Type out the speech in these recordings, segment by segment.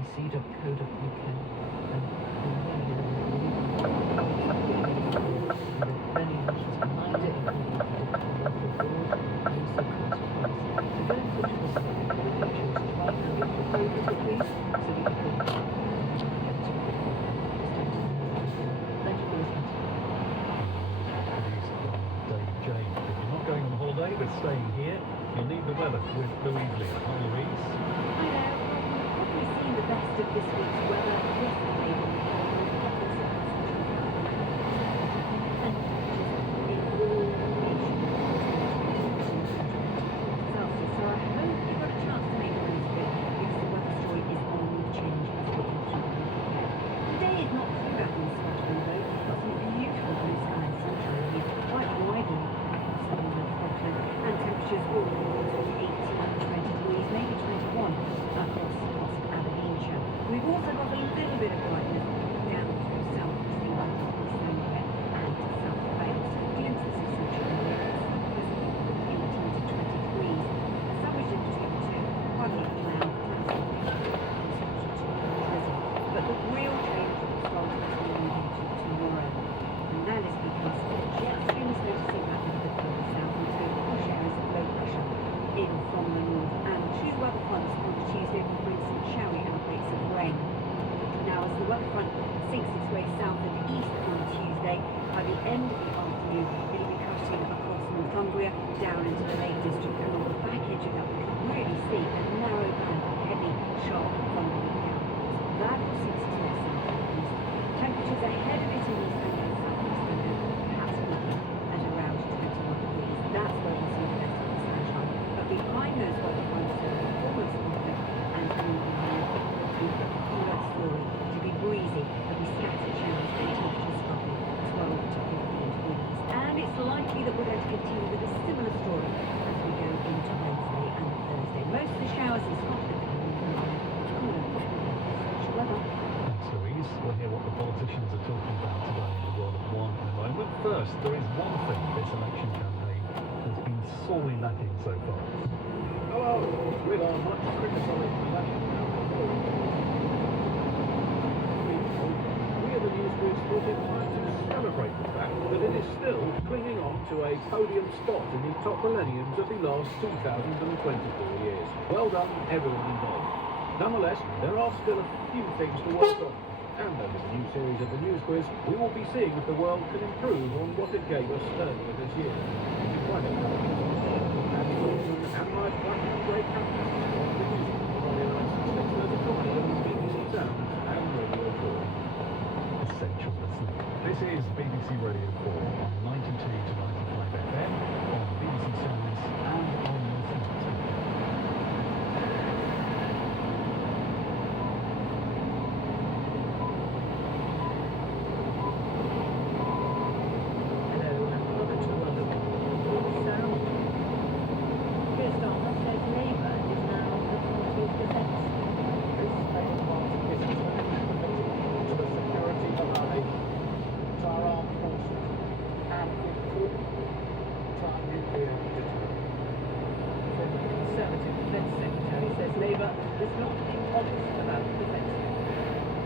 bbc.co.uk. But staying here, you'll need the weather with Louise Lee. Hi, Louise. Hi there. We've probably seen the best of this week's weather yesterday when we had a couple of Celsius. So I hope you've got a chance to make the most of it because the weather story is on the change as we go through the weekend. Today is not too bad in Scotland though. We've got some beautiful blue sky and sunshine here, quite widely and temperatures all the way between 18 and 20 degrees, maybe 21 across parts of Aberdeenshire. We've also got a little bit of brightness down through South East England, East Anglia and South Wales. Glimpses of sunshine here, some 18 to 20 degrees. Sandwiched in between the two, partly cloud, but the real change will start as we move into tomorrow. And that is because jet stream is noticing that a bit further south into push areas of low pressure in from the north, and two weather fronts on Tuesday will bring some showery outbreaks of rain. Now, as the weather front sinks its way south and east on Tuesday, by the end of the afternoon it'll be cutting across Northumbria down into the Lake District, and on the back edge of that we can really see a narrow band of heavy, sharp thundering downpours. That will sink its way south and east. Temperatures ahead of it in East Anglia and South East Anglia, perhaps peaking at around 21 degrees. That's where we'll see the best of the sunshine. But behind those weather fronts, there will almost nothing, and moving here, cooler story. To be breezy, there'll be scattered showers and temperatures dropping 12 to 15 degrees. And it's likely that we're going to continue with a similar story as we go into Wednesday and Thursday. Most of the showers in Scotland are in the line of cooler weather. Thanks, Louise. We'll hear what the politicians are talking about today in the world of wine in a moment. First, there is one thing this election campaign has been sorely lacking so far. Hello, with our much criticised election campaign. We at the Newsquiz thought it time to celebrate the fact that it is still clinging on to a podium spot in the top millenniums of the last 2024 years. Well done, everyone involved. Nonetheless, there are still a few things to work on. And over the new series of the Newsquiz, we will be seeing if the world can improve on what it gave us earlier this year. You can find out how it's on and my black and grey campus on the Newsquiz on the nights at 6:35 on BBC Sounds and Radio 4. Essential listening. This is BBC Radio 4 on 92 to 95 FM, on BBC Sounds and on Northampton. Labour is not being honest about defence.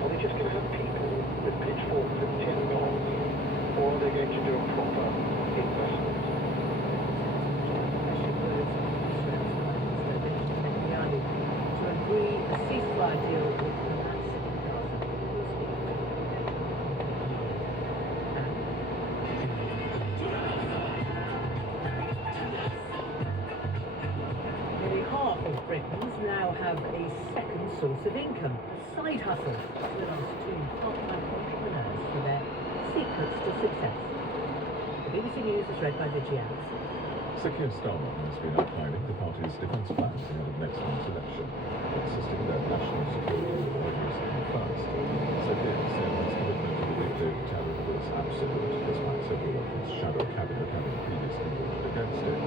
Are they just going to have people with pitchforks and tin guns, or are they going to do a proper investment? To agree a ceasefire deal with Hamas in Gaza. Nearly half of Britons now have a second source of income, a side hustle. We'll ask two part-time entrepreneurs for their secrets to success. The BBC News is read by Vicky Ellis. Sir Keir Starmer has been outlining the party's defence plans ahead of next month's election, insisting that national security priorities come first. Sir Keir said his commitment to the big David tariff was absolute, despite several of his shadow cabinet having previously voted against it.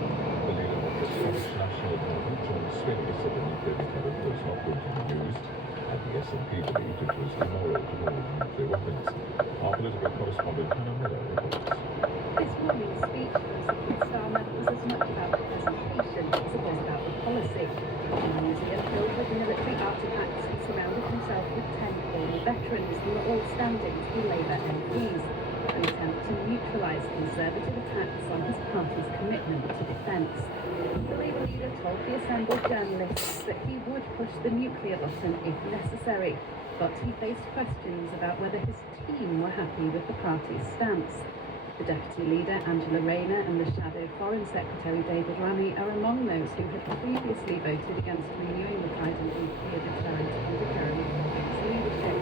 The leader of the Scottish National Party, John Swinney, said the nuclear tariff was not going to be used, and the SNP believed it was immoral to hold nuclear weapons. Our political correspondent Hannah Miller reports. This morning's speech from Sir Keir Starmer was as much about the presentation as it was about the policy. The museum filled with military artefacts, he surrounded himself veterans who are all standing to be Labour MPs, an attempt to neutralise Conservative attacks on his party's commitment to defence. The Labour leader told the assembled journalists that he would push the nuclear button if necessary, but he faced questions about whether his team were happy with the party's stance. The Deputy Leader, Angela Rayner, and the Shadow Foreign Secretary, David Lammy, are among those who had previously voted against renewing the Trident nuclear deterrent under Jeremy Corbyn's leadership.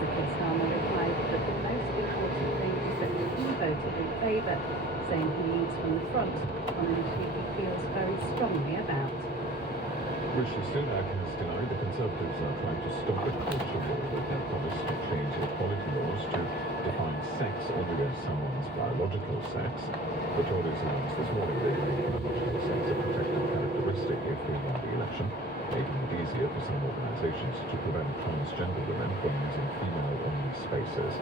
Sir Keir Starmer replied that the most important thing is that he voted in favour, saying he leads from the front on an issue he feels very strongly about. Rishi Sunak has denied the Conservatives are trying to stop a culture war with their promise to change equality laws to define sex only as someone's biological sex. The Tories announced this morning they will make biological sex a protected characteristic if they won the election, making it easier for some organisations to prevent transgender women from using female-only spaces.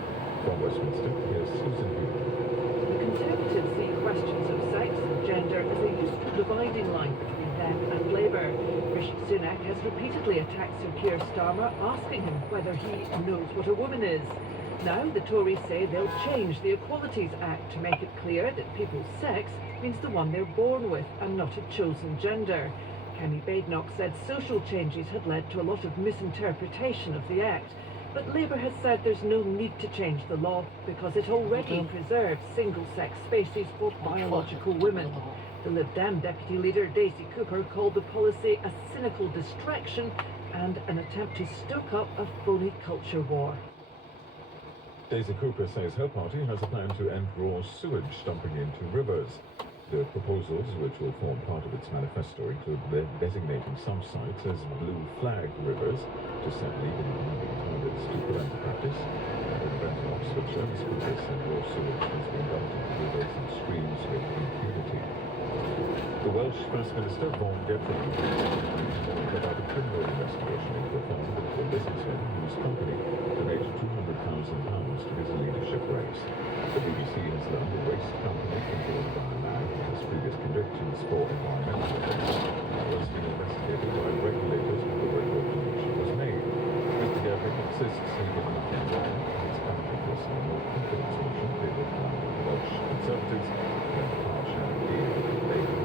From Westminster, here's Susan Hewitt. The Conservatives see questions of sex and gender as a useful dividing line between them and Labour. Rishi Sunak has repeatedly attacked Sir Keir Starmer, asking him whether he knows what a woman is. Now the Tories say they'll change the Equalities Act to make it clear that people's sex means the one they're born with and not a chosen gender. Kemi Badenoch said social changes had led to a lot of misinterpretation of the Act. But Labour has said there's no need to change the law because it already preserves single-sex spaces for biological women. The Lib Dem Deputy Leader Daisy Cooper called the policy a cynical distraction and an attempt to stoke up a phony culture war. Daisy Cooper says her party has a plan to end raw sewage dumping into rivers. The proposals, which will form part of its manifesto, include designating some sites as blue flag rivers to set legal binding targets to prevent the practice. In Benton, Oxfordshire, Ms. Cooper said raw sewage has been dumped into rivers and streams with impunity. The Welsh First Minister, Vaughan Gething, about a criminal investigation into a fund for a businessman whose company donated £200,000 to his leadership race. The BBC has learned the waste company controlled by a man who has previous convictions for environmental offence was being investigated by regulators before a donation was made. Mr. Gething insists he did nothing wrong. His company was in a no confidence motion they would allow the Welsh Conservatives when the partial deal with Labour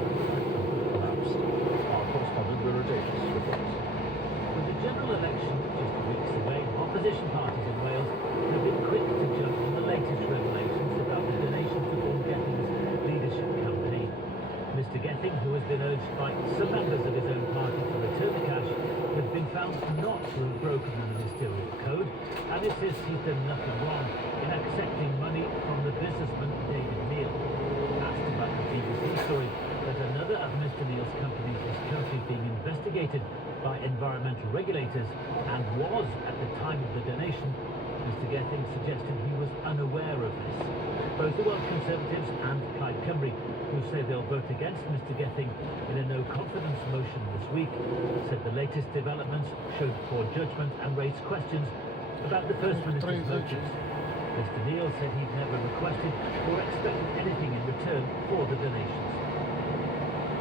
collapsed. Our correspondent Vera Davis reports. With the general election just weeks away, opposition parties in Wales have been quick to jump on the latest revelations about the donation to Vaughan Gething's leadership campaign. Mr. Gething, who has been urged by some members of his own party to return the cash, has been found not to have broken the ministerial code, and insists he's done nothing wrong in accepting money from the businessman David Neil. Asked about the BBC story that another of Mr. Neil's companies is currently being investigated by environmental regulators and was at the time of the donation, Mr. Gething suggested he was unaware of this. Both the Welsh Conservatives and Plaid Cymru, who say they'll vote against Mr. Gething in a no-confidence motion this week, said the latest developments showed poor judgment and raised questions about the First Minister's motives. Mr. Neil said he'd never requested or expected anything in return for the donations.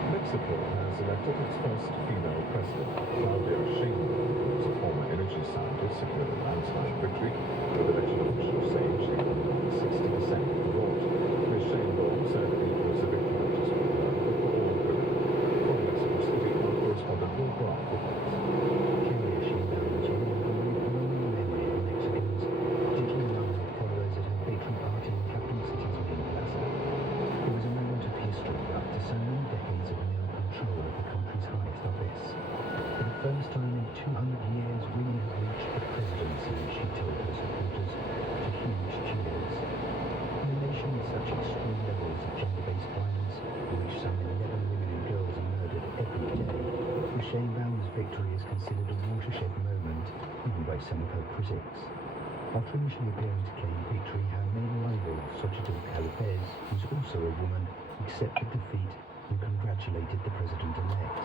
Mexico has elected its first female president. Claudia Sheinbaum, who is a former energy scientist, secured a landslide victory, with election officials saying she won 60% of the vote. Ms. Sheinbaum said it was a victory not just for her, but for all women. From Mexico City, our correspondent Will Grant reports. Claudia Sheinbaum was one of the overwhelming memory of Mexicans, particularly among her followers at her patron party in capital city's main plaza. It was a moment of history after so many decades of male control of the country's highest office. For the first time in 200 years, women have reached the presidency, she told her supporters, to huge cheers. In a nation with such extreme levels of gender-based violence, in which some 11 women and girls are murdered every day, Ms. Sheinbaum's victory is considered a watershed moment, even by some of her critics. After initially appearing to claim victory, her main rival, Xochitl Galvez, who's also a woman, accepted defeat and congratulated the president-elect.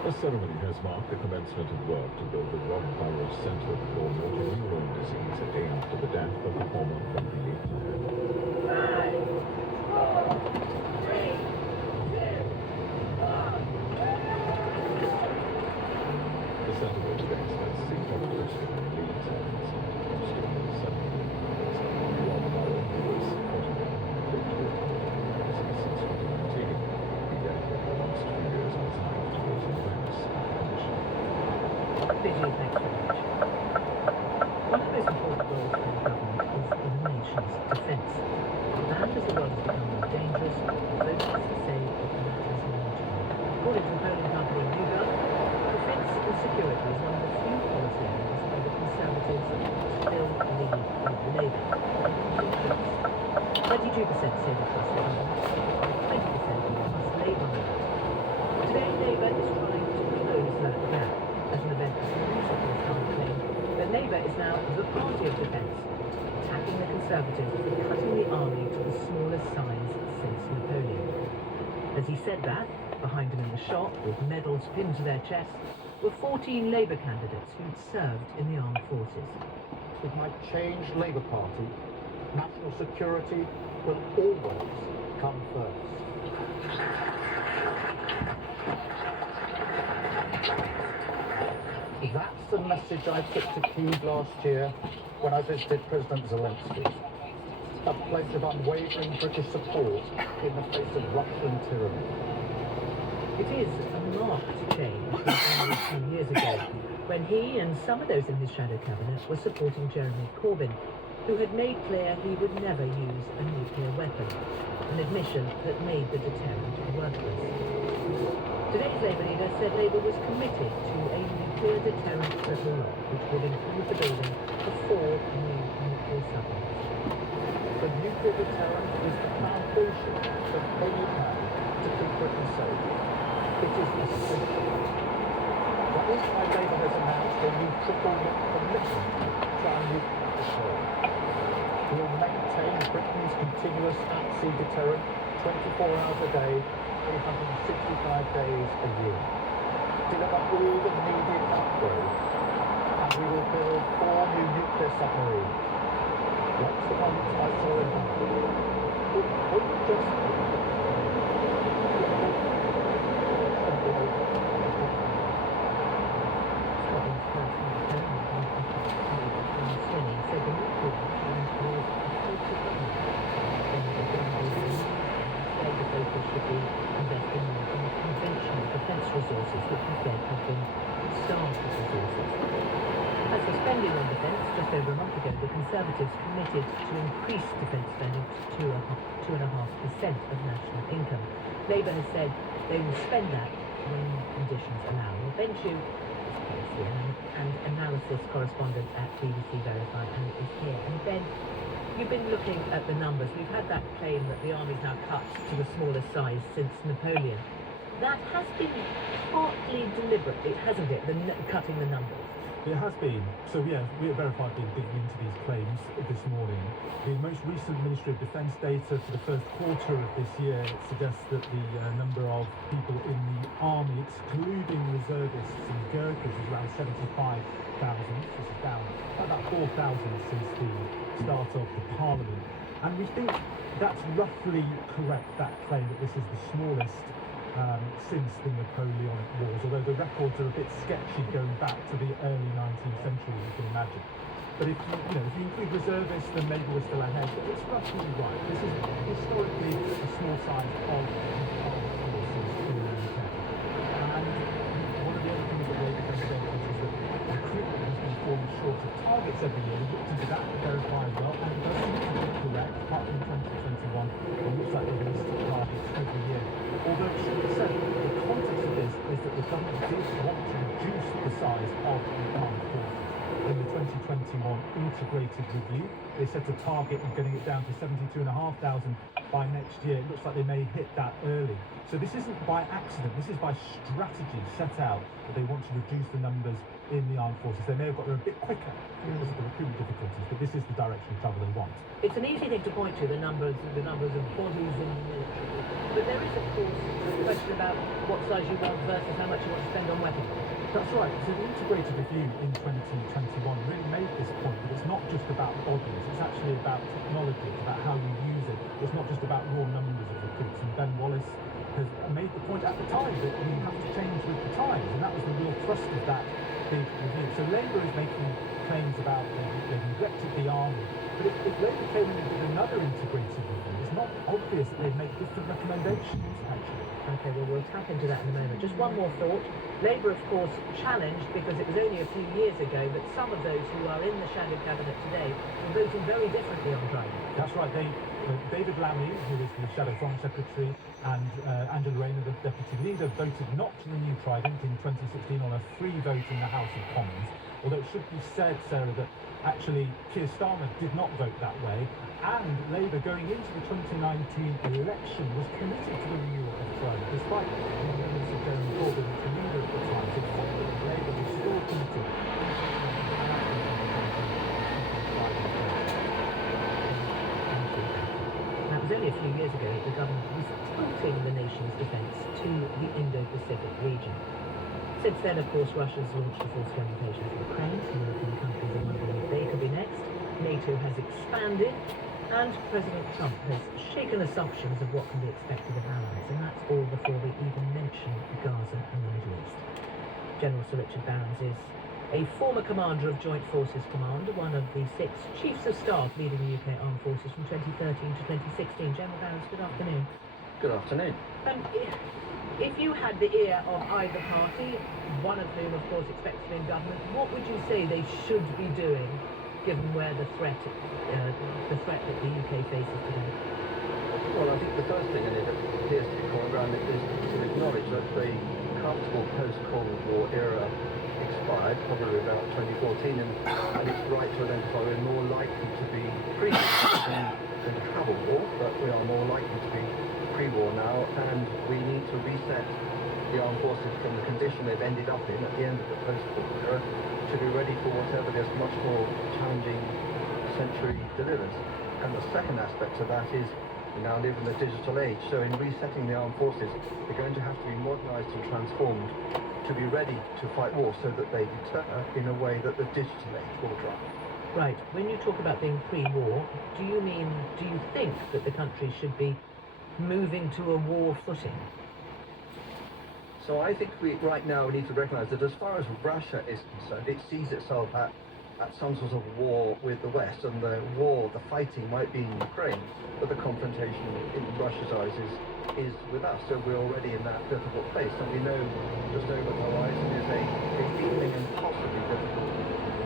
The ceremony has marked the commencement of work to build the Rob Burrows Center for Motor Neuron Disease a day after the death of the former Bentley player. The centre of experts see confidence in the leads and Visual thanks very much. One of the most important roles for the government is in the nation's defence. And as the world has become more dangerous, folks say that the matter is marginal. According to the polling company YouGov, defence and security is one of the few policy areas where the Conservatives still lead over Labour. 22% say they trust the government, 20% trust Labour more. Today, Labour is trying to close that gap. As an event recently claimed that Labour is now the party of defence, attacking the Conservatives for cutting the army to the smallest size since Napoleon. As he said that, behind him in the shop, with medals pinned to their chests, were 14 Labour candidates who'd served in the armed forces. With my changed Labour Party, national security will always come first. That's the message I took to Kyiv last year when I visited President Zelensky. A pledge of unwavering British support in the face of Russian tyranny. It is a marked change from only a few years ago, when he and some of those in his shadow cabinet were supporting Jeremy Corbyn, who had made clear he would never use a nuclear weapon, an admission that made the deterrent worthless. Today's Labour leader said Labour was committed to a nuclear deterrent triple lock, which would include the building of 4 new nuclear submarines. The nuclear deterrent is the foundation of any plan to keep Britain safe. It is essential. That is why Labour has announced a new triple lock commitment to our nuclear deterrent. We will maintain Britain's continuous at-sea deterrent 24 hours a day, 365 days a year. Deliver all the needed upgrades, and we will build 4 new nuclear submarines, like the ones I saw in Hungary. It wouldn't just should be investing more in conventional defence resources that instead have been starved of resources. As for spending on defence, just over a month ago, the Conservatives committed to increase defence spending to 2.5% of national income. Labour has said they will spend that when conditions allow. Well, Ben Chu is policy and analysis correspondent at BBC Verify, and is here. And Ben, you've been looking at the numbers. We've had that claim that the army's now cut to the smallest size since Napoleon. That has been partly deliberate, hasn't it, cutting the numbers? It has been. So yeah, we at Verify have been digging into these claims this morning. The most recent Ministry of Defence data for the first quarter of this year suggests that the number of people in the army, excluding reservists and Gurkhas, is around 75,000. This is down about 4,000 since the start of the Parliament. And we think that's roughly correct, that claim that this is the smallest since the Napoleonic Wars, although the records are a bit sketchy going back to the early 19th century, you can imagine. But if you include reservists, then maybe we're still ahead. But it's roughly right. This is historically a small size of armed forces in the UK. And one of the other things that Labour does say is that recruitment has been falling short of targets every year. We looked into that to verify as well, and it does seem to be correct, apart from 2021, it looks like they've missed targets every year. Although it should be said, the context of this is that the government did want to reduce the size of the armed forces. In the 2021 integrated review, they set a target of getting it down to 72,500 by next year. It looks like they may hit that early. So this isn't by accident, this is by strategy set out that they want to reduce the numbers in the armed forces. They may have got there a bit quicker because of the recruitment difficulties, but this is the direction of travel they want. It's an easy thing to point to, the numbers of bodies in the military. But there is, of course, a question about what size you want versus how much you want to spend on weapons. That's right. So the integrated review in 2021 really made this point that it's not just about bodies, it's actually about technology, it's about how you use it. It's not just about raw numbers of recruits. And Ben Wallace has made the point at the time that we have to change with the times, and that was the real thrust of that big review. So Labour is making claims about they've neglected the army. But if Labour came in and did another integrated review, it's not obvious that they'd make different recommendations, actually. Okay, well, we'll tap into that in a moment. Just one more thought. Labour, of course, challenged, because it was only a few years ago, but some of those who are in the shadow cabinet today were voting very differently on Friday. That's right. David Lammy, who is the Shadow Foreign Secretary, and Angela Rayner, the Deputy Leader, voted not to renew Trident in 2016 on a free vote in the House of Commons. Although it should be said, Sarah, that actually Keir Starmer did not vote that way, and Labour, going into the 2019 election, was committed to the renewal of Trident, despite the independence of Jeremy Corbyn, the leader at the time. So Labour was still committed. Now, it was only a few years ago that the government was tilting the nation's defence to the Indo-Pacific region. Since then, of course, Russia's launched a full-scale invasion of Ukraine. European countries are wondering if they could be next. NATO has expanded, and President Trump has shaken assumptions of what can be expected of allies, and that's all before we even mention Gaza and the Middle East. General Sir Richard Barrons is a former commander of Joint Forces Command, one of the 6 chiefs of staff leading the UK Armed Forces from 2013 to 2016. General Barrons, good afternoon. Good afternoon. If you had the ear of either party, one of whom, of course, expects to be in government, what would you say they should be doing, given where the threat that the UK faces today? Well, I think the first thing, and it appears to be common ground, is to acknowledge that the comfortable post-Cold War era expired, probably about 2014, and it's right to identify we're more likely to be going to have a war, but we are more likely to be pre-war now, and we need to reset the armed forces from the condition they've ended up in at the end of the post-war era to be ready for whatever this much more challenging century delivers. And the second aspect of that is we now live in the digital age, so in resetting the armed forces, they're going to have to be modernised and transformed to be ready to fight war so that they deter in a way that the digital age will drive. Right. When you talk about being pre-war, do you think that the country should be moving to a war footing? So I think we right now need to recognise that as far as Russia is concerned, it sees itself at some sort of war with the West, and the fighting might be in Ukraine, but the confrontation in Russia's eyes is with us. So we're already in that difficult place, and we know just over the horizon is a deepening and possibly difficult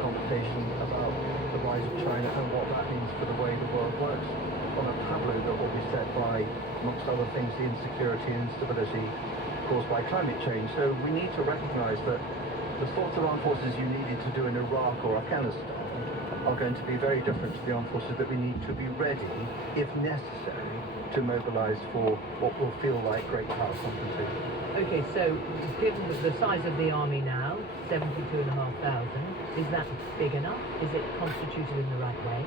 conversation about the rise of China and what that means for the way the world works on a tableau that will be set by, amongst other things, the insecurity and instability caused by climate change. So we need to recognise that the sorts of armed forces you needed to do in Iraq or Afghanistan are going to be very different to the armed forces that we need to be ready, if necessary, to mobilise for what will feel like great power confrontation. Okay, so given the size of the army now, 72,500, is that big enough? Is it constituted in the right way?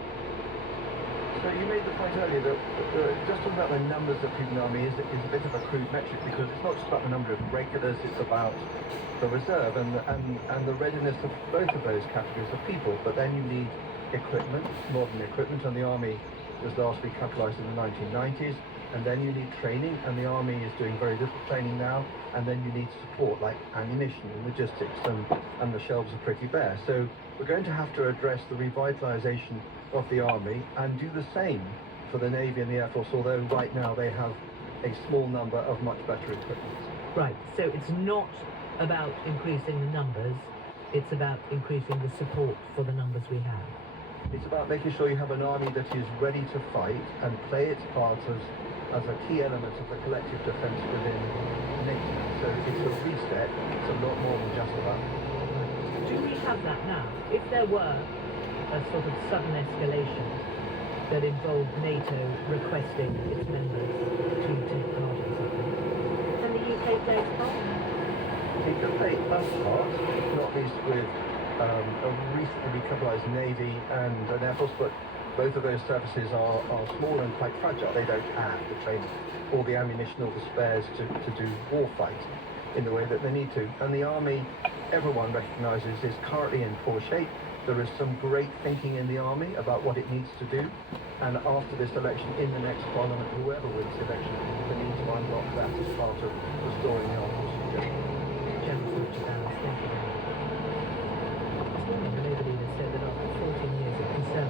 So you made the point earlier that just talking about the numbers of people in the army is a bit of a crude metric, because it's not just about the number of regulars, it's about the reserve and the readiness of both of those categories of people. But then you need equipment, modern equipment, and the army was largely capitalised in the 1990s. And then you need training, and the army is doing very little training now. And then you need support like ammunition and logistics, and the shelves are pretty bare. So we're going to have to address the revitalisation of the army and do the same for the Navy and the Air Force, although right now they have a small number of much better equipment. Right, so it's not about increasing the numbers, it's about increasing the support for the numbers we have. It's about making sure you have an army that is ready to fight and play its part as a key element of the collective defence within NATO. So it's a reset, it's a lot more than just that. Do we have that now? If there were a sort of sudden escalation that involved NATO requesting its members to take part in something, can the UK play its part? It can play some part, not least with a recently recapitalised Navy and an Air Force, but both of those services are small and quite fragile. They don't have the training or the ammunition or the spares to do war fight in the way that they need to. And the Army, everyone recognises, is currently in poor shape. There is some great thinking in the Army about what it needs to do, and after this election, in the next Parliament, whoever wins the election, they need to unlock that as part of restoring the armed forces. General Sir Richard Barrons, thank you very much.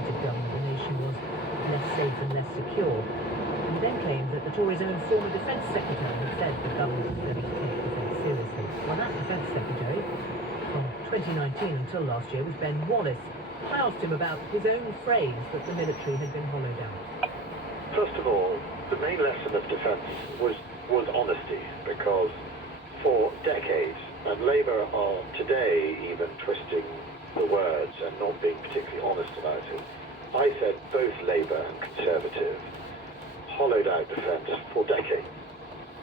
Conservative government, the nation was less safe and less secure. And then claimed that the Tories' own former Defence Secretary had said the government was ready to take defence seriously. Well, that Defence Secretary, from 2019 until last year, was Ben Wallace. I asked him about his own phrase that the military had been hollowed out. First of all, the main lesson of defence was honesty, because for decades, and Labour are today even twisting the words and not being particularly honest about it, I said both Labour and Conservative hollowed out defence for decades.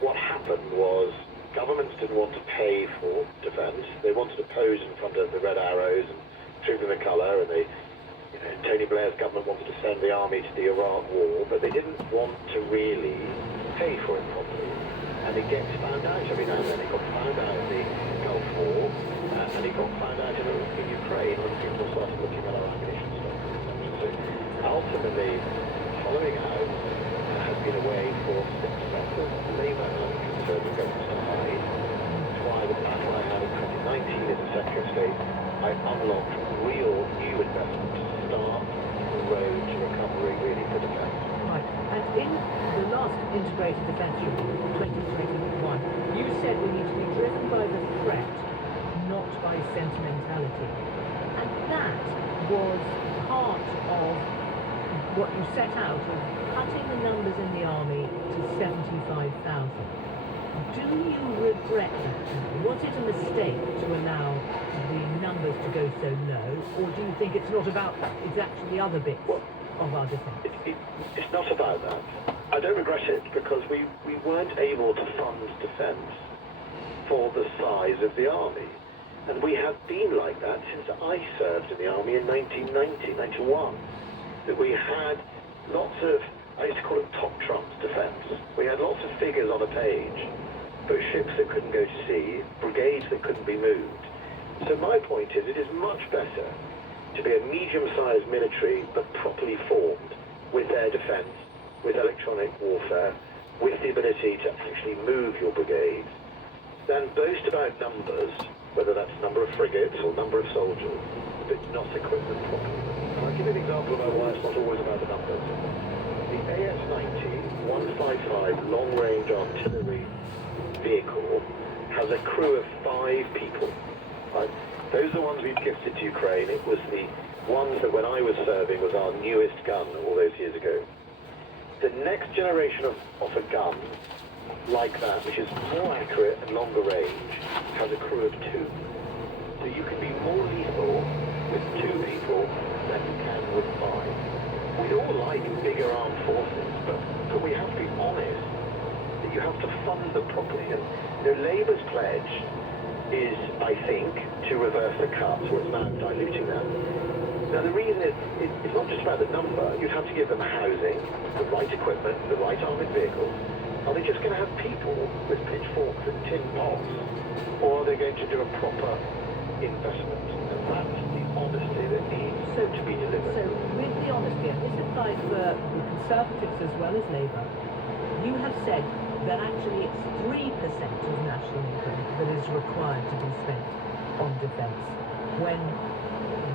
What happened was governments didn't want to pay for defence. They wanted to pose in front of the red arrows and trim them a colour, and Tony Blair's government wanted to send the army to the Iraq War, but they didn't want to really pay for it properly. And it gets found out every now and then. It got found out in the Gulf War, and it got found out in Ukraine when people started looking at our ammunition stocks, etc. So ultimately, following out has been a way for successive Labour and Conservative governments to hide. That's why the battle I had in 2019 as a Secretary of State, I unlocked real new investment to start the road to recovery really for defence. Right, and in the last Integrated Defence Review, 2021, you said we need to be driven by the threat, not by sentimentality. And that was part of what you set out of cutting the numbers in the army to 75,000. Do you regret that? Was it a mistake to allow the numbers to go so low, or do you think it's not about, it's actually the other bits of our defence? It's not about that. I don't regret it, because we weren't able to fund defence for the size of the army. And we have been like that since I served in the army in 1990, 91. That we had lots of, I used to call it top trumps defence. We had lots of figures on a page, but ships that couldn't go to sea, brigades that couldn't be moved. So my point is, it is much better to be a medium-sized military, but properly formed, with air defence, with electronic warfare, with the ability to actually move your brigades, than boast about numbers, whether that's number of frigates or number of soldiers, but not equip them properly. And I'll give you an example about why it's not always about the numbers. The AS-90-155 long-range artillery vehicle has a crew of 5 people. Right? Those are the ones we've gifted to Ukraine. It was the ones that when I was serving was our newest gun all those years ago. The next generation of a gun like that, which is more accurate and longer range, has a crew of 2. So you can be more lethal with 2 people than you can with 5. We'd all like bigger armed forces, but we have to be honest that you have to fund them properly. And Labour's pledge is, I think, to reverse the cuts, or it's now diluting that. Now the reason is, it's not just about the number. You'd have to give them housing, the right equipment, the right armoured vehicles. Are they just going to have people with pitchforks and tin pots, or are they going to do a proper investment? And that's the honesty that needs to be delivered. So with the honesty, and this applies for the Conservatives as well as Labour, you have said that actually it's 3% of national income that is required to be spent on defence, when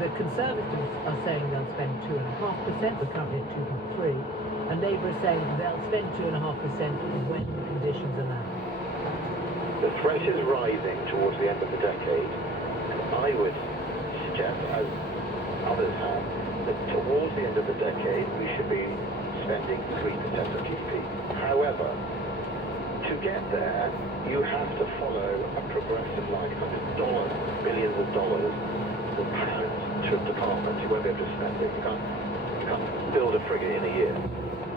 the Conservatives are saying they'll spend 2.5%, we're currently at 2.3%, and Labour is saying they'll spend 2.5% when the conditions allow. The threat is rising towards the end of the decade, and I would suggest, as others have, that towards the end of the decade we should be spending 3% of GDP. However, to get there, you have to follow a progressive line. You can't just dollar billions of dollars or pounds to a department. You won't be able to spend it. You can't build a frigate in a year.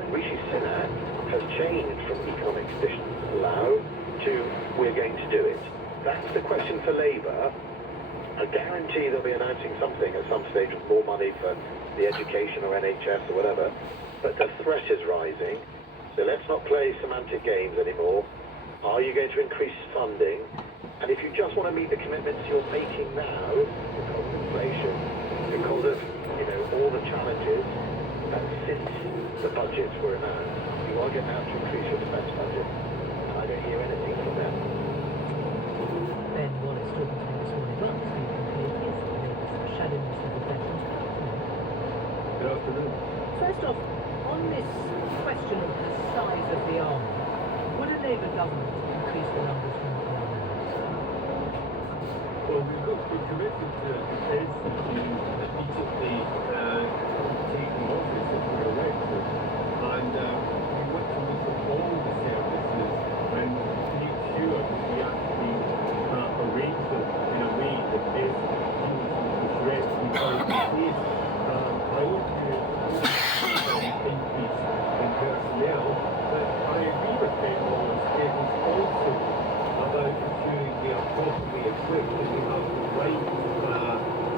Rishi Sunak has changed from economic conditions allow to we're going to do it. That's the question for Labour. I guarantee they'll be announcing something at some stage with more money for the education or NHS or whatever. But the threat is rising. So let's not play semantic games anymore. Are you going to increase funding? And if you just want to meet the commitments you're making now, because of inflation, because of all the challenges, since the budgets were announced, you are going to have to increase your defence budget. And I don't hear anything from them. Ben Wallace talking to me this morning about Stephen Page, Labour's shadow minister of defence. afternoon. First off, on this question of the size of the army, would a Labour government increase the numbers from what they are now? Well, we're committed to defence the team immediately taking office if we're elected. And we want to look at all the services and make sure that we actually arrange them in a way that best deals with the threats we currently face. I hope you increase in personnel, but I agree with Ben Wallace. It is also about ensuring we are properly equipped and we have the right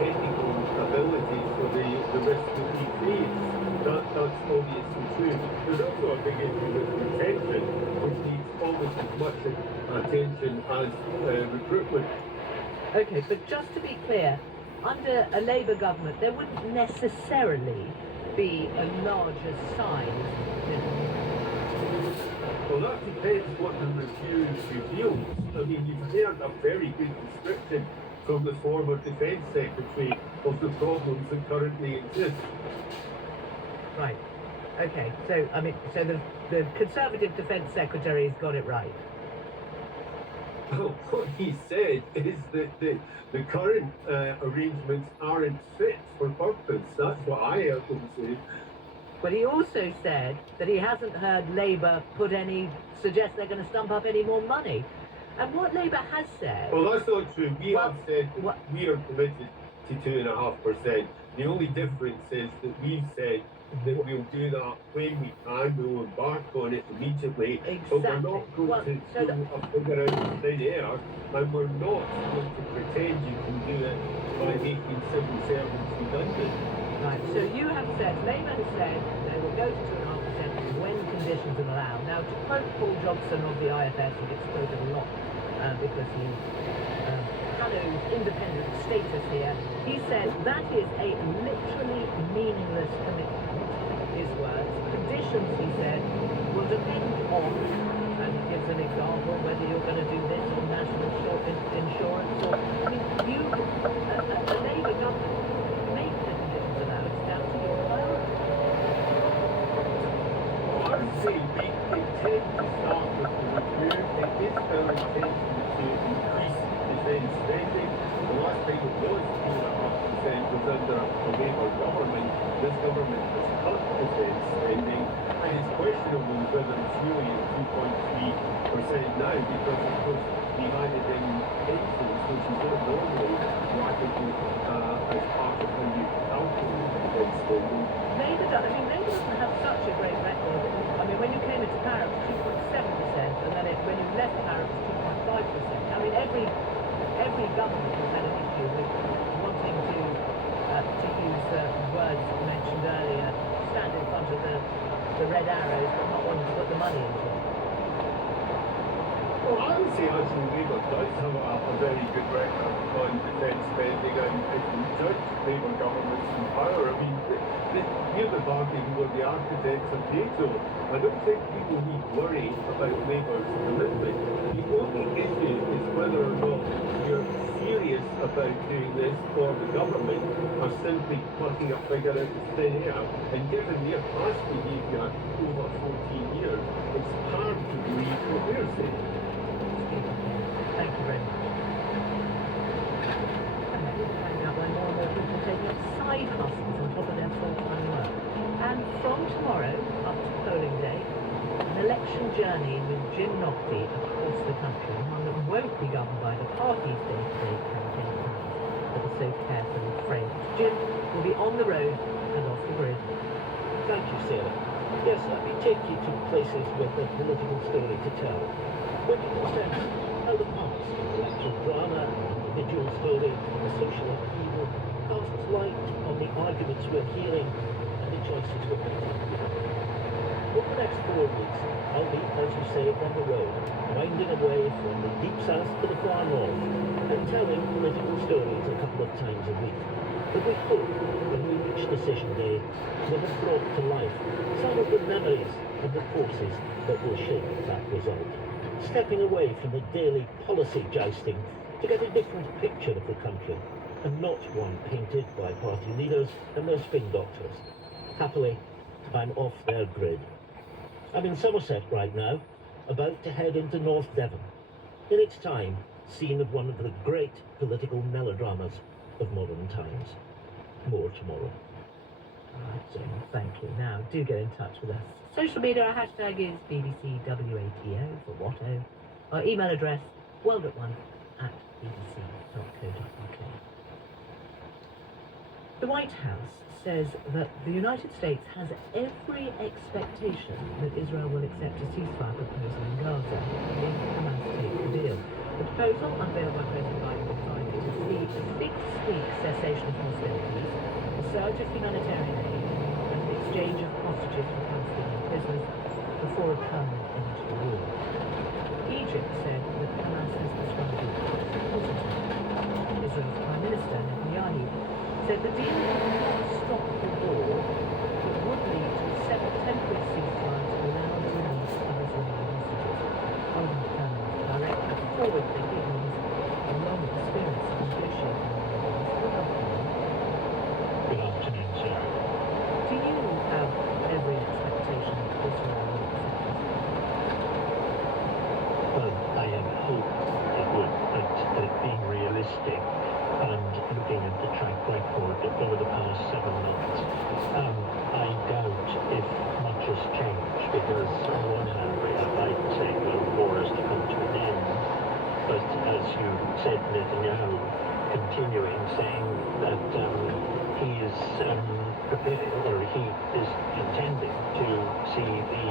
technical abilities for the risks that we face. That's obviously true. There's also a big issue with retention, which needs almost as much attention as recruitment. Okay, but just to be clear, under a Labour government, there wouldn't necessarily be a larger size. Well, that depends what the review reveals. I mean, you've heard a very good description from the former Defence Secretary of the problems that currently exist. Right. Okay. So, I mean, so the Conservative Defence Secretary's got it right. Well, what he said is that the current arrangements aren't fit for purpose. That's what I heard him say. But he also said that he hasn't heard Labour suggest they're going to stump up any more money. And what Labour has said... Well, that's not true. We Well, have said what- we are committed to 2.5%. The only difference is that we've said that we'll do that when we can. We'll embark on it immediately. But we're Exactly. not going Well, to so throw a figure out of thin air, and we're not going to pretend you can do it by making civil servants redundant. Right, so you have said, Labour has said they will go to 2.5% when conditions allow. Now, to quote Paul Jobson of the IFS, who gets quoted a lot because he hallowed independent status here, he said that is a literally meaningless commitment, his words. Conditions, he said, will depend on, and he gives an example, whether you're going to do this on national insurance or, I mean, you, a Labour government, make the conditions allow. It's down to your priority. Well, I would say we intend to start with the review. It is our intention to increase defence spending. The last time it was 2.5% was under a Labour government. This government has cut defence spending, and it's questionable whether it's really at 2.3% now, because of course we added in pensions, which is not normally rapidly as part of how you calculate defence spending. Labour doesn't have such a great record. I mean, when you came into power, it was 2.7%, and then when you left power, it was 2.5%. I mean, every government has had an issue with wanting to use words mentioned earlier, stand in front of the red arrows, but not wanting to put the money into it. Well, I would say actually Labour does have a very good record on defence spending, and if you judge Labour governments in power, I mean, we're the party who were the architects of NATO. I don't think people need worry about Labour's commitment. The only issue is whether or not you're serious about doing this, or the government are simply plucking a figure out of thin air. And given their past behaviour over 14 years, it's hard to believe what we're saying. Thank you very much. And then we'll find out why more and more people are taking up side hustles on top of their full-time work. And from tomorrow up to polling day, an election journey with Jim Naughtie across the country, one that won't be governed by the party's day-to-day campaign plans that are so carefully framed. Jim will be on the road and off the grid. Thank you, Sarah. Yes, let me take you to places with a political story to tell. When you can sense how the past, electoral drama, individual story, and social upheaval casts light on the arguments we're hearing and the choices we're making. Over the next 4 weeks, I'll be, as you say, on the road, winding away from the deep south to the far north, and telling political stories a couple of times a week. But we hope, when we reach decision day, we'll have brought to life some of the memories and the forces that will shape that result. Stepping away from the daily policy jousting to get a different picture of the country, and not one painted by party leaders and their spin doctors. Happily, I'm off their grid. I'm in Somerset right now, about to head into North Devon. In its time, scene of one of the great political melodramas of modern times. More tomorrow. Right, Jane, thank you. Now, do get in touch with us. Social media, our hashtag is BBCWATO for Watto. Our email address, worldat1@bbc.co.uk. The White House says that the United States has every expectation that Israel will accept a ceasefire proposal in Gaza if Hamas takes the deal. The proposal, unveiled by President Biden on Friday, will see a 6-week cessation of hostilities, a surge of humanitarian aid, and the exchange of hostages for Palestinian prisoners before a permanent end to the war. Egypt said that Hamas has described it as positive. Israel's Prime Minister Netanyahu said the deal would not stop the war, but would lead to a temporary ceasefire to allow the release of Israeli hostages. Golden Colonel's director forward-thinking means a long experience of negotiating on Good afternoon, sir. Do you have every expectation that Israel will accept this? Well, I have hope it would, but being realistic and looking at the track record over the past 7 months, I doubt if much has changed, because on one hand we have Biden saying, well, war has to come to an end, but as you said, Netanyahu continuing saying that he is prepared, or he is intending to see the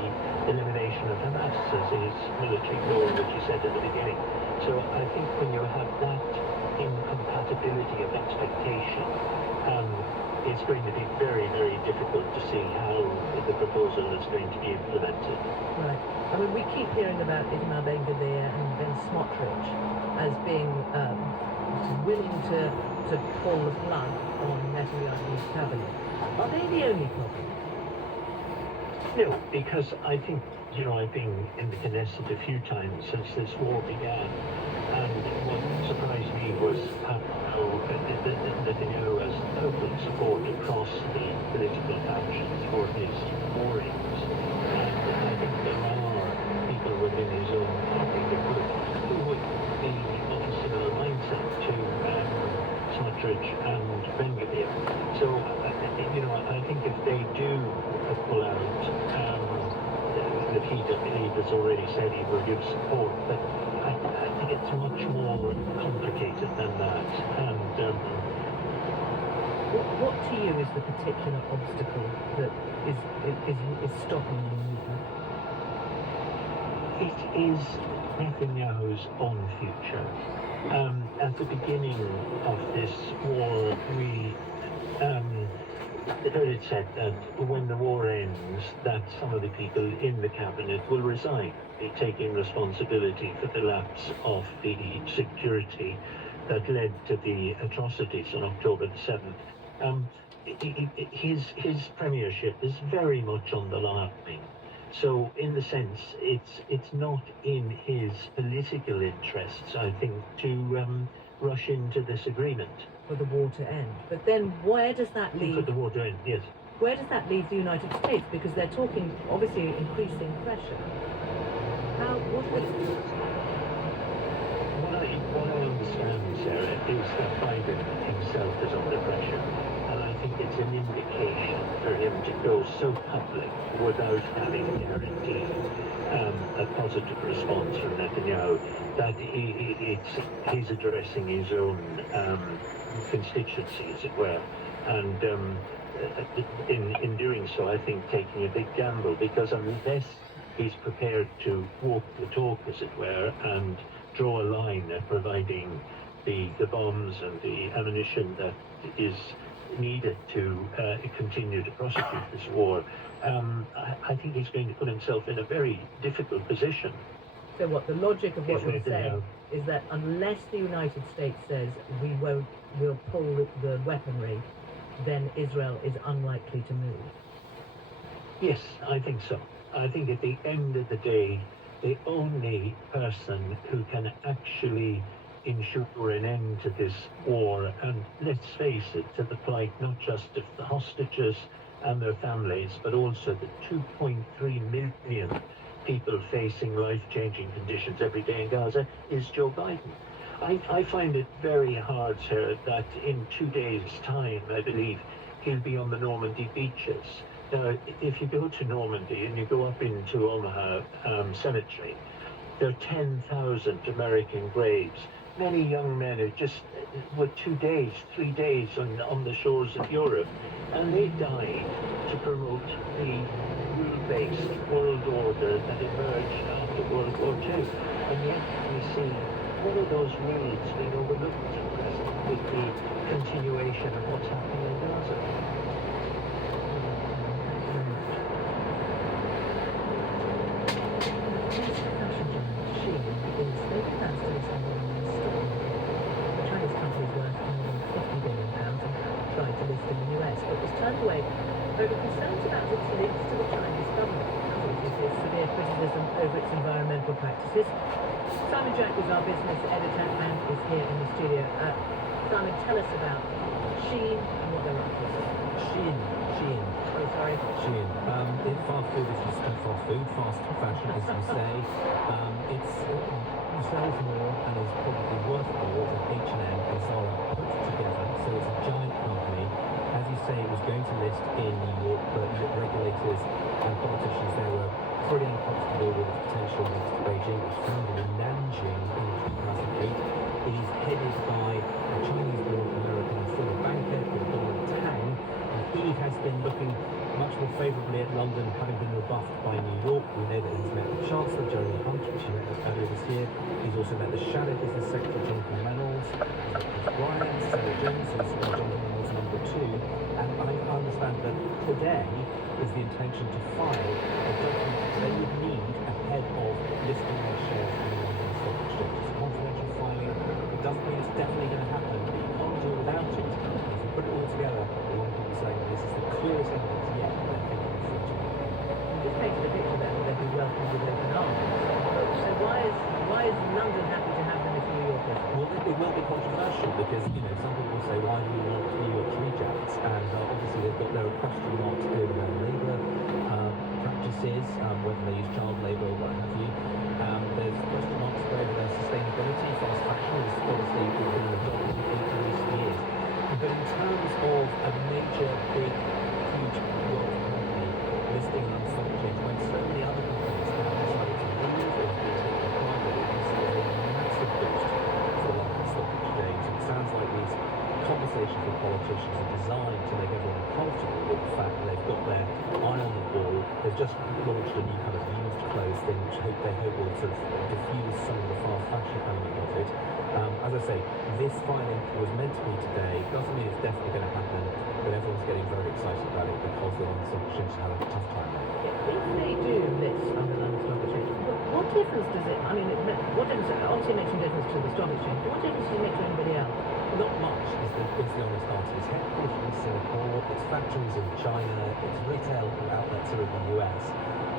elimination of Hamas as his military goal, which he said at the beginning. So I think when you have that incompatibility of expectation, it's going to be very, very difficult to see how the proposal is going to be implemented. Right. I mean, we keep hearing about Itamar Ben-Gvir and Ben Smotrich as being willing to pull the plug on Netanyahu's cabinet. Are they the only problem? No, because I think, I've been in the Knesset a few times since this war began, and what surprised me was how Netanyahu has open support across the political factions for his moorings. And I think there are people within his own party who would be of a similar mindset to Smotrich and Ben-Gvir. So, I think if they do pull out, the PWP has already said he will give support, but I think it's much more complicated than that. And what to you is the particular obstacle that is stopping the movement? it is Netanyahu's own future. At the beginning of this war, we heard it said that when the war ends, that some of the people in the cabinet will resign, taking responsibility for the lapse of the security that led to the atrocities on October the 7th. His premiership is very much on the line. So, in the sense, it's not in his political interests, I think, to rush into this agreement. For the war to end. But then where does that leave... For the war to end, yes. Where does that leave the United States? Because they're talking, obviously, increasing pressure. What I understand, Sarah, is that Biden himself is under pressure. And I think it's an indication for him to go so public without having guaranteed a positive response from Netanyahu, that he's addressing his own constituency, as it were. And in doing so, I think taking a big gamble, because unless he's prepared to walk the talk, as it were, and draw a line at providing the bombs and the ammunition that is needed to continue to prosecute this war, I think he's going to put himself in a very difficult position. So what, the logic of what you're saying is that unless the United States says we'll pull the weaponry, then Israel is unlikely to move? Yes, I think so. I think at the end of the day, the only person who can actually ensure an end to this war, and let's face it, to the plight not just of the hostages, and their families, but also the 2.3 million people facing life-changing conditions every day in Gaza, is Joe Biden. I find it very hard, Sarah, that in 2 days' time, I believe, he'll be on the Normandy beaches. Now, if you go to Normandy and you go up into Omaha Cemetery, there are 10,000 American graves. Many young men who just were 2 days, 3 days on the shores of Europe, and they died to promote the rule-based world order that emerged after World War II. And yet we see all of those needs being overlooked at present with the continuation of what's happening in Gaza. Away over concerns about its links to the Chinese government, as it faces severe criticism over its environmental practices. Simon Jack is our business editor and is here in the studio. Simon, tell us about Shein and what they're up to. Shein. Oh, sorry. Shein. Fast food is just fast food, fast fashion, as you say. It sells more and is probably worth more than H&M and Zara put together. So it's a giant company. As you say, it was going to list in New York, but regulators and politicians there were pretty uncomfortable with its potential links to Beijing. It was founded in Nanjing in 2008. It is headed by a Chinese-born American former banker called Donald Tang, and he has been looking much more favourably at London, having been rebuffed by New York. We know that he's met the Chancellor, Jeremy Hunt, which he met earlier this year. He's also met the Shadow Business Secretary, Jonathan Reynolds, Chris Bryant, Sarah Jones, who's Jonathan Reynolds number 2. And I understand that today is the intention to file a document they would need ahead of listing their shares on the London Stock Exchange. It's a confidential filing. It doesn't mean it's definitely going to happen, but you can't do it without it. And if you put it all together, a lot of people saying this is the clearest evidence yet that they're thinking of forging. You just painted a picture there that they'd be welcomed with open arms. So why is London happy to have them if New York is? Well, it will be controversial because, some people will say, why do you want New York rejects? And obviously there are question marks over their labour practices, whether they use child labour or what have you. There's question marks over their sustainability. Fast fashion is obviously been a dog in recent years. But in terms of a major, big, huge world company listing on the stock exchange, when so many other companies have decided to leave or be taken private, it is a massive boost for the London Stock Exchange. And it sounds like these conversations with politicians are designed to make everyone comfortable with the fact that they've got their eye on the ball. They've just launched a new kind of used clothes thing, which they hope will sort of diffuse some of the fast fashion element of it. As I say, this filing was meant to be today. Doesn't mean it's definitely going to happen, but everyone's getting very excited about it because the London Stock Exchange had a tough time. If they do list on the London Stock Exchange, what difference does it? What difference? Obviously, it makes some difference to the stock exchange. But what difference does it make to anybody else? Not much is the honest answer. It's headquartered in Singapore, its factories in China, its retail outlets are in the US.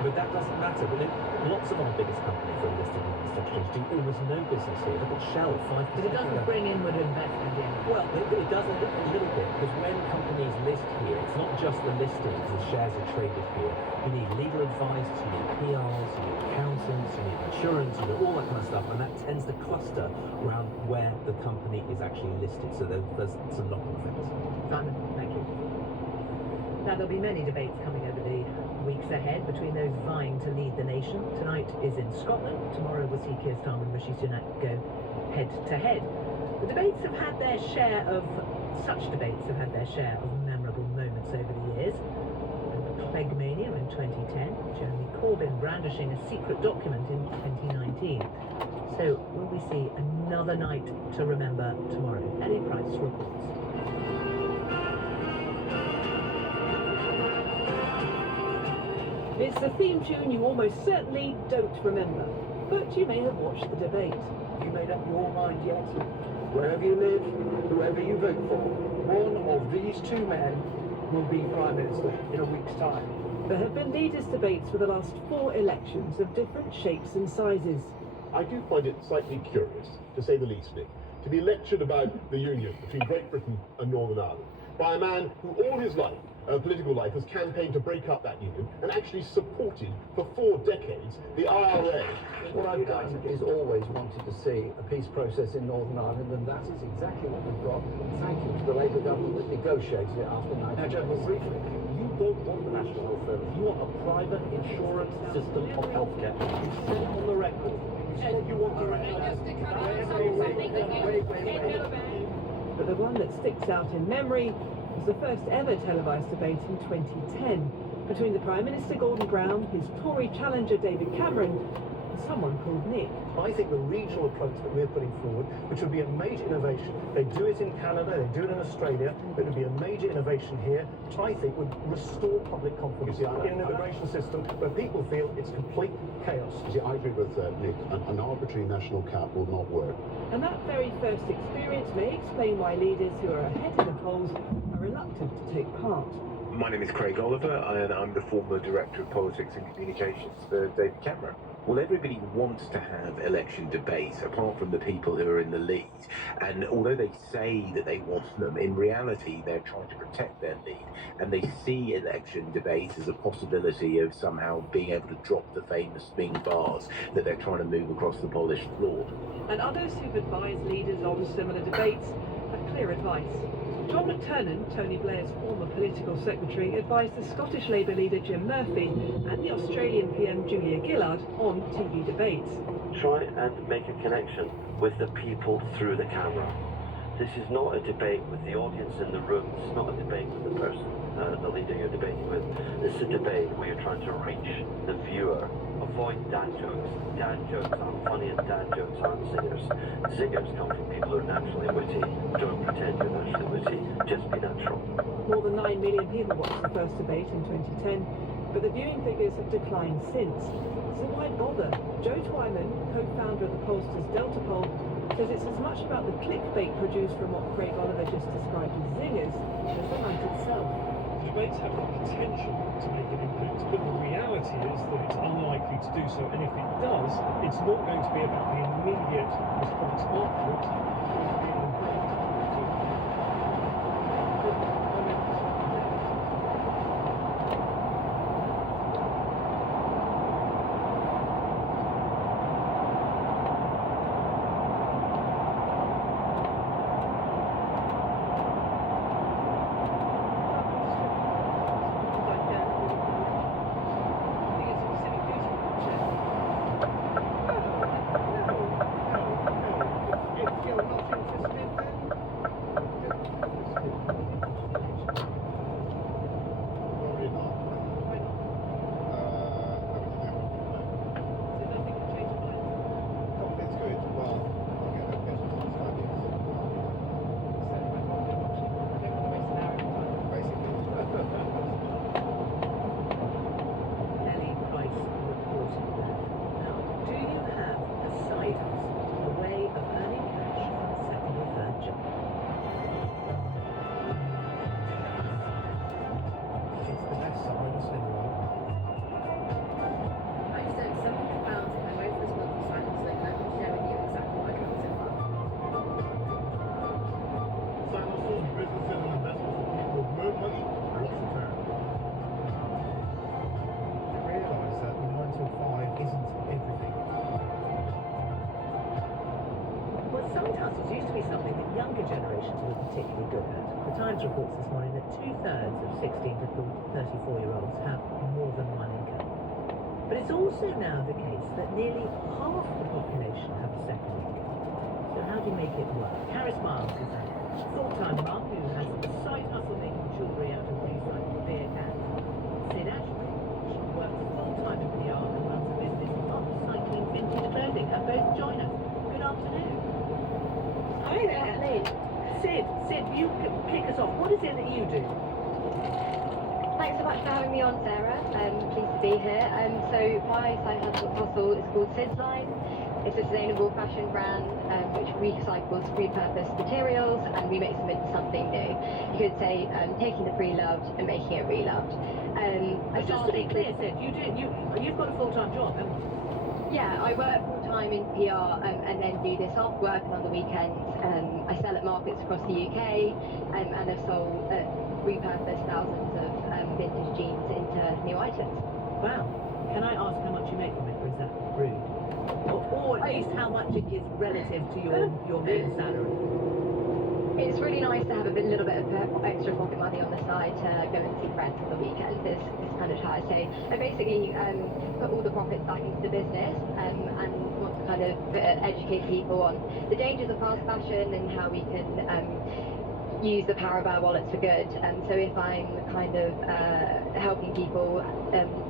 But that doesn't matter. But lots of our biggest companies that are listed on the stock exchange do almost no business here. Look at Shell, 5%. But it doesn't bring inward investment in. Well, it does a little bit, because when companies list here, it's not just the listings, the shares are traded here. You need legal advice, you need PRs, you need accountants, you need insurance, you need all that kind of stuff, and that tends to cluster around where the company is actually listed. So there's some knock-on effects. Simon, thank you. Now, there'll be many debates coming over the weeks ahead between those vying to lead the nation. Tonight is in Scotland. Tomorrow we'll see Keir Starmer and Rishi Sunak go head-to-head. The debates have had their share of, memorable moments over the years. Cleggmania in 2010, Jeremy Corbyn brandishing a secret document in 2019. So, will we see another night to remember tomorrow? Ellie Price reports. It's a theme tune you almost certainly don't remember, but you may have watched the debate. You made up your mind yet? Wherever you live, whoever you vote for, one of these two men will be Prime Minister in a week's time. There have been leaders' debates for the last 4 elections of different shapes and sizes. I do find it slightly curious, to say the least, Nick, to be lectured about the union between Great Britain and Northern Ireland by a man who all his life political life has campaigned to break up that union and actually supported for 4 decades the IRA. What I've done is always wanted to see a peace process in Northern Ireland, and that is exactly what we've got. Thank you to the Labour government that negotiated it after 1990. Now, gentlemen, briefly, you don't want the National Health Service. You want a private insurance system of healthcare. You said it on the record. You said you want to But the one that sticks out in memory was the first ever televised debate in 2010 between the Prime Minister Gordon Brown, his Tory challenger David Cameron, and someone called Nick. I think the regional approach that we're putting forward, which would be a major innovation, they do it in Canada, they do it in Australia, but it would be a major innovation here, which I think would restore public confidence in an immigration system where people feel it's complete chaos. See, I agree with Nick. An arbitrary national cap will not work. And that very first experience may explain why leaders who are ahead of the polls are reluctant to take part. My name is Craig Oliver, and I'm the former Director of Politics and Communications for David Cameron. Well, everybody wants to have election debates, apart from the people who are in the lead. And although they say that they want them, in reality, they're trying to protect their lead. And they see election debates as a possibility of somehow being able to drop the famous Ming bars that they're trying to move across the polished floor. And others who've advised leaders on similar debates have clear advice. John McTernan, Tony Blair's former political secretary, advised the Scottish Labour leader Jim Murphy and the Australian PM Julia Gillard on TV debates. Try and make a connection with the people through the camera. This is not a debate with the audience in the room. This is not a debate with the person, the leader you're debating with. This is a debate where you're trying to reach the viewer. Avoid dad jokes. Dad jokes aren't funny and dad jokes aren't zingers. Zingers come from people who are naturally witty. Don't pretend you're naturally witty. Just be natural. More than 9 million people watched the first debate in 2010, but the viewing figures have declined since. So why bother? Joe Twyman, co-founder of the pollsters Delta Poll, says it's as much about the clickbait produced from what Craig Oliver just described as zingers as the night itself. Debates have the potential to make an impact, but the reality is that it's unlikely to do so, and if it does, it's not going to be about the immediate response afterwards. Particularly good at. The Times reports this morning that 2/3 of 16 to 34-year-olds have more than one income. But it's also now the case that nearly half the population have a second income. So how do you make it work? Harris Miles is a full-time mum who has a side hustle making jewellery out of recycled beer cans. Sid Ashbury, she works full-time in PR and runs a business upcycling vintage clothing. And both join us. Good afternoon. Hi there. Lynn. Sid, you kick us off. What is it that you do? Thanks so much for having me on, Sarah. Pleased to be here. So my side hustle is called Sid's Line. It's a sustainable fashion brand which recycles repurposed materials and remakes them into something new. You could say taking the pre-loved and making it re-loved. But just to be clear, Sid, you've got a full-time job, haven't you? Yeah, I work full-time in PR and then do this after work and on the weekends. I sell at markets across the UK and I've sold at repurpose thousands of vintage jeans into new items. Wow. Can I ask how much you make from it, or is that rude? Or at least how much it is relative to your main salary? It's really nice to have little bit of extra pocket money on the side to go and see friends on the weekend. This kind of try. So I basically put all the profits back into the business and want to kind of educate people on the dangers of fast fashion and how we can use the power of our wallets for good. And so if I'm kind of helping people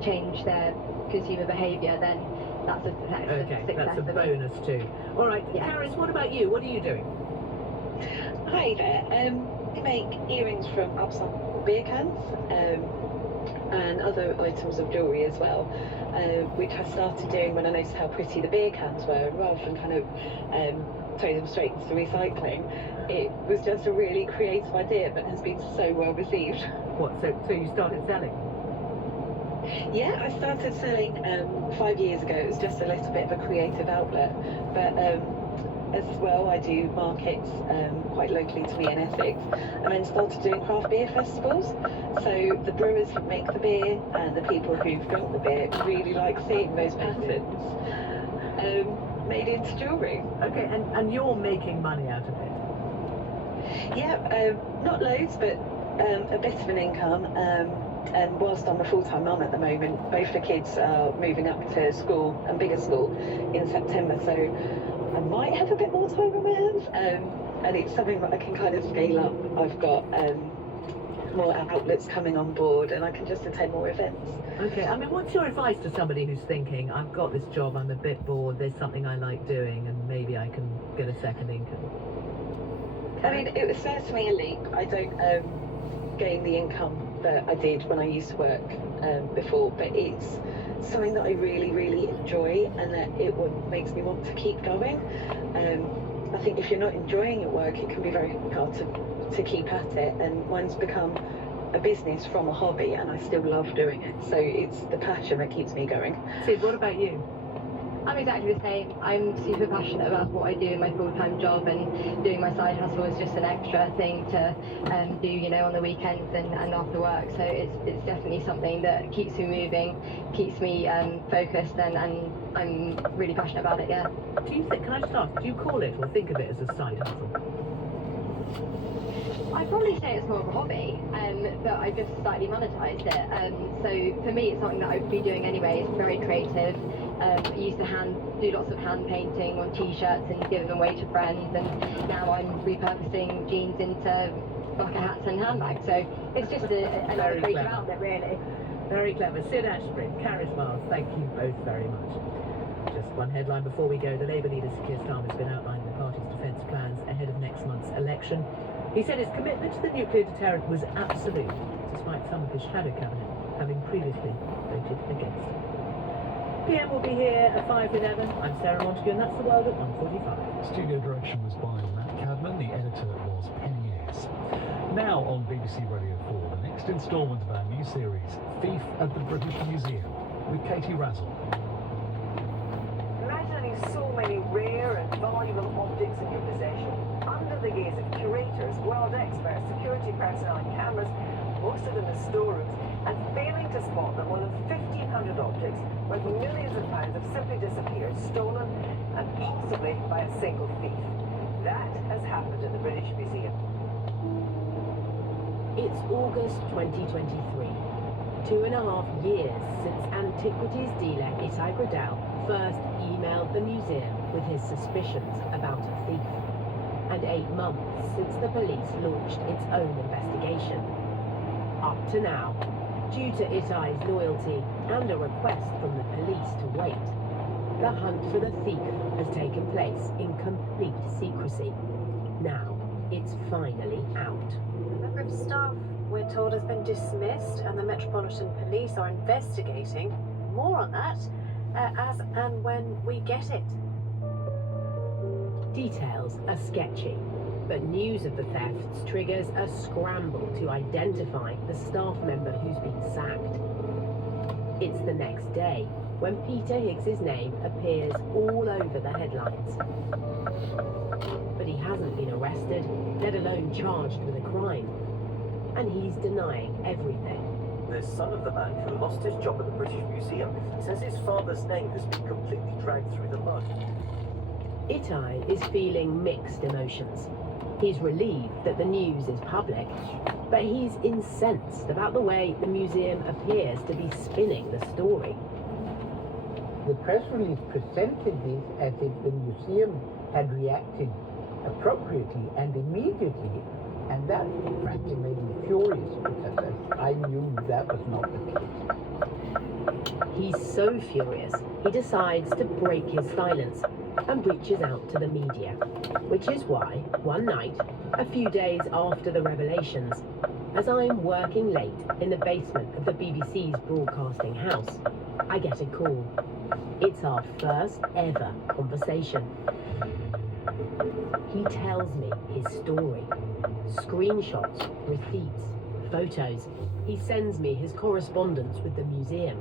change their consumer behaviour, then that's a success. That's a bonus too. All right, Yeah. Karis, what about you? What are you doing? Hi there. We make earrings from upcycled beer cans and other items of jewellery as well, which I started doing when I noticed how pretty the beer cans were. And rather than kind of throw them straight into recycling, it was just a really creative idea, but has been so well received. What? So you started selling? Yeah, I started selling 5 years ago. It was just a little bit of a creative outlet, but as well I do markets quite locally to me in Essex, and then started doing craft beer festivals. So the brewers who make the beer and the people who've drunk the beer really like seeing those patterns made into jewellery. Okay, and you're making money out of it? Yeah, not loads, but a bit of an income. And whilst I'm a full-time mum at the moment, both the kids are moving up to school and bigger school in September, so I might have a bit more time on my hands, and it's something that I can kind of scale up. I've got more outlets coming on board, and I can just attend more events. Okay, I mean, what's your advice to somebody who's thinking, I've got this job, I'm a bit bored, there's something I like doing, and maybe I can get a second income? I mean, it was certainly a leap. I don't gain the income that I did when I used to work before, but it's something that I really, really enjoy, and that makes me want to keep going. I think if you're not enjoying your work, it can be very hard to keep at it, and mine's become a business from a hobby, and I still love doing it. So it's the passion that keeps me going. Sid, what about you? I'm exactly the same. I'm super passionate about what I do in my full-time job, and doing my side hustle is just an extra thing to do, you know, on the weekends and after work. So it's definitely something that keeps me moving, keeps me focused, and I'm really passionate about it, yeah. Do you think, can I just ask, do you call it or think of it as a side hustle? I'd probably say it's more of a hobby, but I just slightly monetised it. So for me, it's something that I'd be doing anyway. It's very creative. I used to do lots of hand painting on t-shirts and giving them away to friends, and now I'm repurposing jeans into bucket hats and handbags. So it's just another creative outlet, really. Very clever. Sid Ashbury, Karis Miles, thank you both very much. Just one headline before we go. The Labour leader, Sir Keir Starmer, has been outlining the party's defence plans ahead of next month's election. He said his commitment to the nuclear deterrent was absolute, despite some of his shadow cabinet having previously voted against it. PM will be here at 5:11. I'm Sarah Montague, and that's The World at 1:45. Studio direction was by Matt Cadman, the editor was Penny Ayres. Now on BBC Radio 4, the next instalment of our new series, Thief at the British Museum, with Katie Razzle. Imagining so many rare and valuable objects in your possession, under the gaze of curators, world experts, security personnel and cameras, posted in the storerooms, and failing to spot that more than 1,500 objects worth millions of pounds have simply disappeared, stolen, and possibly by a single thief. That has happened at the British Museum. It's August 2023, 2.5 years since antiquities dealer Itai Gradel first emailed the museum with his suspicions about a thief, and 8 months since the police launched its own investigation. Up to now, due to Itai's loyalty and a request from the police to wait, the hunt for the thief has taken place in complete secrecy. Now, it's finally out. A member of staff, we're told, has been dismissed, and the Metropolitan Police are investigating. More on that as and when we get it. Details are sketchy, but news of the thefts triggers a scramble to identify the staff member who's been sacked. It's the next day when Peter Higgs's name appears all over the headlines. But he hasn't been arrested, let alone charged with a crime. and he's denying everything. The son of the man who lost his job at the British Museum says his father's name has been completely dragged through the mud. Itai is feeling mixed emotions. He's relieved that the news is public, but he's incensed about the way the museum appears to be spinning the story. The press release presented this as if the museum had reacted appropriately and immediately, and that frankly made me furious because I knew that was not the case. He's so furious, he decides to break his silence and reaches out to the media, which is why, one night, a few days after the revelations, as I'm working late in the basement of the BBC's broadcasting house, I get a call. It's our first ever conversation. He tells me his story. Screenshots, receipts, photos. He sends me his correspondence with the museum.